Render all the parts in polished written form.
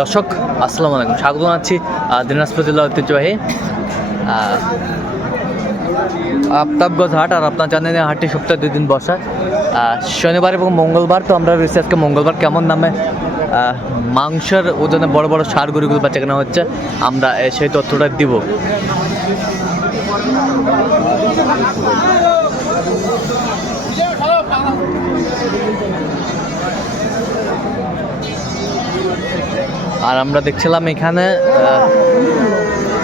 দর্শক আসসালামু আলাইকুম, স্বাগত জানাচ্ছি দিনাজপুর জেলার ঐতিহ্যবাহী আফতাবগঞ্জ হাট। আর আপনার জানেন এই হাটটি সপ্তাহে 2 দিন বসা, শনিবার এবং মঙ্গলবার। তো আমরা রয়েছি আজকে মঙ্গলবার। কেমন দামে মাংসের ওজনে বড় বড় ষাঁড় গরুগুলো বেচা কেনা হচ্ছে, আমরা সেই তথ্যটা দিব। আর আমরা দেখছিলাম এখানে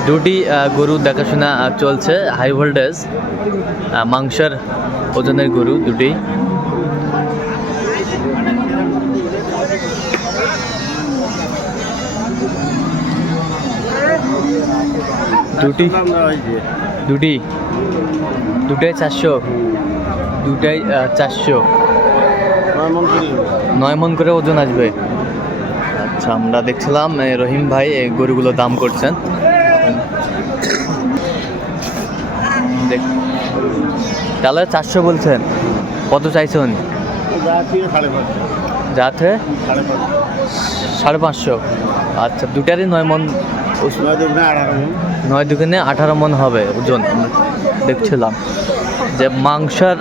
দুটি গরু দেখাশোনা চলছে, হাই ভোল্টেজ মাংসের ওজনের গরু দুটি। দুটাই 400, দুটাই 400, 9 মণ করে ওজন আসবে। আচ্ছা, আমরা দেখছিলাম রহিম ভাই এই গরুগুলো দাম করছেন। তাহলে 400 বলছেন, কত চাইছেন? যাতে 550। আচ্ছা, দুটারই 9 মণ, 9 দুগুণে 18 মণ হবে ওজন। দেখছিলাম যে মাংসের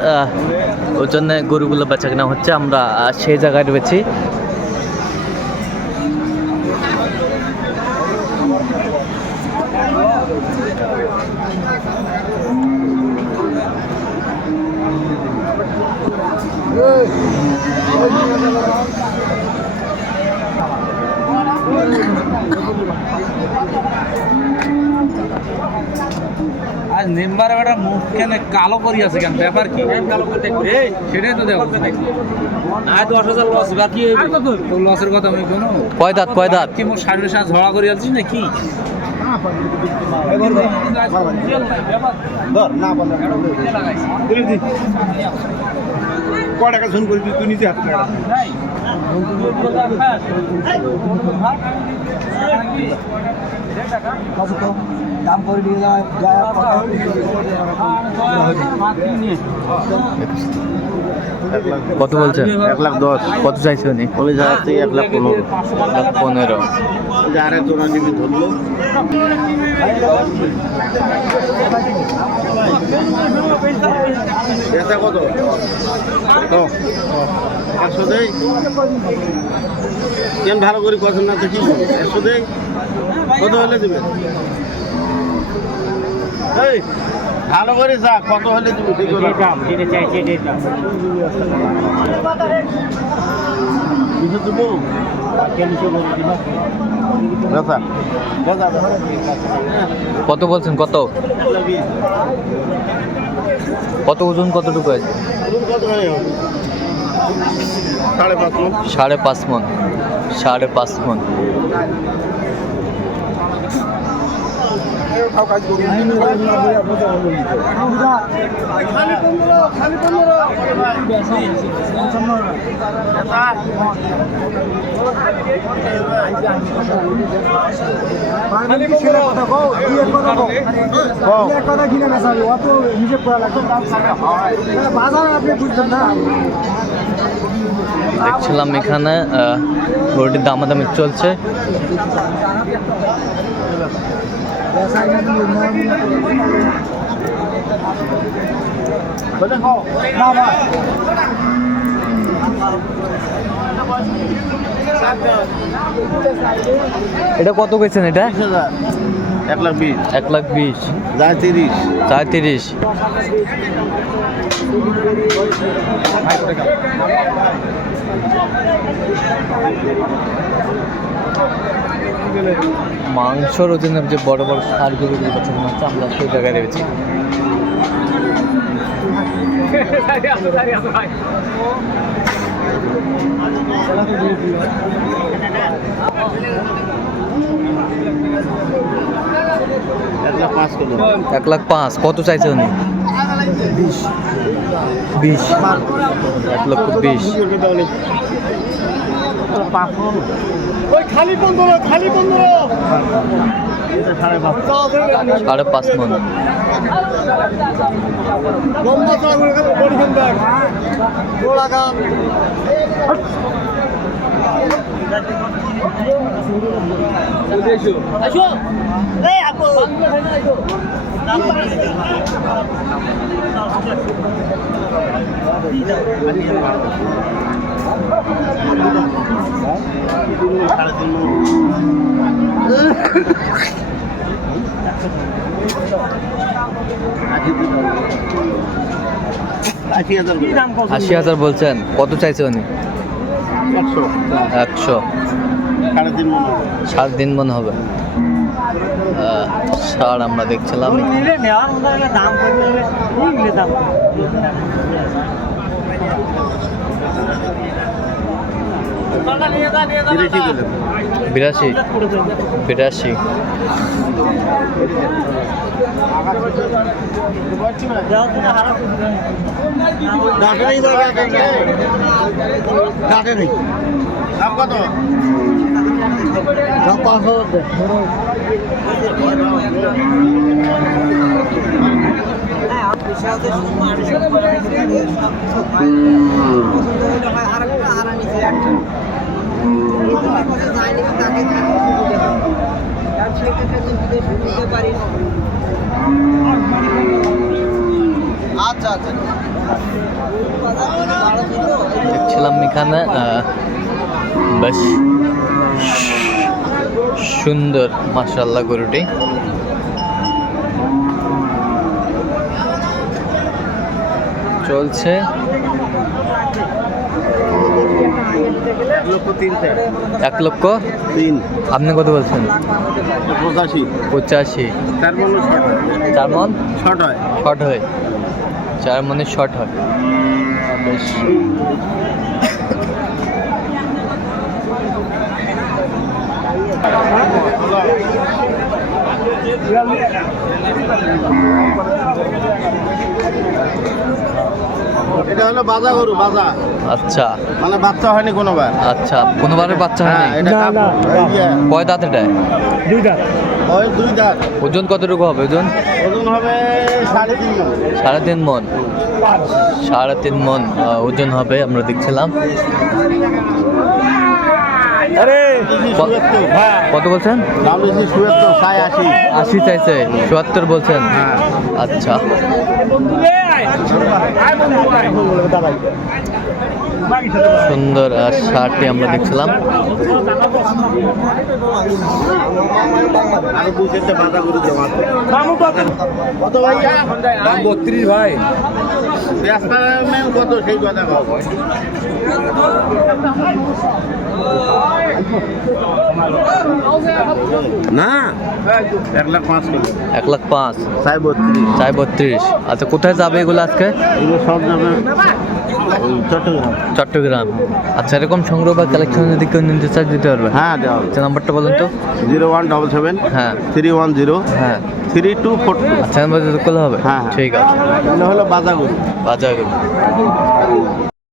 ওজনে গরুগুলো বেচা কেনা হচ্ছে, আমরা সেই জায়গায় রয়েছি। আজ মেম্বারে একটা মুখ কেন কালো করি আছে কেন, ব্যাপার কি? সেটাই তো দেখো, 10,000 লস বাকি লসের কথা আমি কোনো কয় দাঁত কি মোর শাড়ির সাথে ঝগড়া করি আছিস না কি? টাকা শুন করি তুই নিজে হাতে টাকা দাম করে নিয়ে কত বলছেন? 1,10,000। কত চাইছে উনি? উনি যাওয়ার থেকে 1,15,000। যারে তোরা জিবি ধরলো কত 100 দেই। কেন ভালো করে কথা না দেখি 100 দেই, কত হলে দেবে? এই ভালো করে যা, কত হলে দেবে? কত বলছেন? কত কত ওজন কতটুকু আছে? 5.5 মণ। 5.5 মণ। দেখছিলাম এখানে গরুটির দামাদামি চলছে। এটা কত কইছেন? এটা 1,20,000। 1,20,000। যায় 30। 30। মাংসর ওজনে যে বড় বড় ষাঁড় গরুগুলো পছন্দ হচ্ছে, আমরা সেই জায়গায় রয়েছি। এক লাখ পাঁচ। কত চাইছে উনি? 20। 1,20,000। খালি 15। 5.5 মণ। 80,000 80,000 বলছেন, কত চাইছে উনি? 100 100। 3.5 মন হবে। 3.5 মন হবে। সার আমরা দেখছিলাম। বিরাশি। দাম কত? দেখছিলাম এখানে বেশ সুন্দর মাশাআল্লাহ গরুটি। চলছে 1,03,000। আপনি কত বলছেন? 85। 4 মন শর্ট হয়। 4 মনে শর্ট হয়। বেশ এটা হলো বাজা গরু, বাজা। আচ্ছা, মানে বাচ্চা হয়নি কোনোবার। আচ্ছা, কোনোবারের বাচ্চা হ্যাঁ, হয়নি? এটা কয় দাঁত এটা? 2 দাঁত। ওই 2 দাঁত। ওজন কতটুকু হবে? ওজন হবে 3.5 মণ। 3.5 মণ। 3.5 মণ ওজন হবে, আমরা দেখছিলাম। কত বলছেন? 80 চাইছে, 74 বলছেন। আচ্ছা, সুন্দর শার্টটি আমরা দেখছিলাম। কত ভাইয়া? 32 ভাই। কত সেই কথা কও। না 1,05,000 কিলো। 1,05,000। 32। 32। আচ্ছা, কোথায় যাবে এগুলো আজকে? এগুলো সব যাবে চট্টগ্রাম। আচ্ছা, এরকম সংগ্রহ বা কালেকশন যদি কেউ নিতে চায় দিতে পারবে? হ্যাঁ, দেওয়া আচ্ছা, নাম্বারটা বলুন তো। 0177 হ্যাঁ 310 হ্যাঁ 3242। আচ্ছা, নাম্বার করলে হবে? হ্যাঁ, ঠিক আছে। এটা হলো বাজা গরু। বাজার